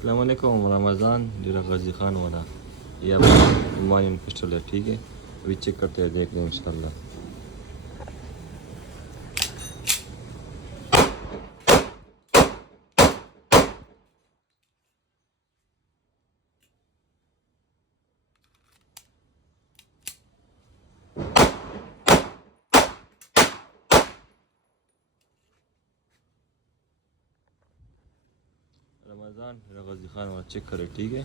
अस्सलाम वालेकुम रमज़ान जरा गाजी खान वाला ये अपना माइन पिस्टल है, ठीक है। अभी चेक करते हैं, देख लें इंशाल्लाह। रमज़ान जरा गाजी खान वाला चेक करें, ठीक है।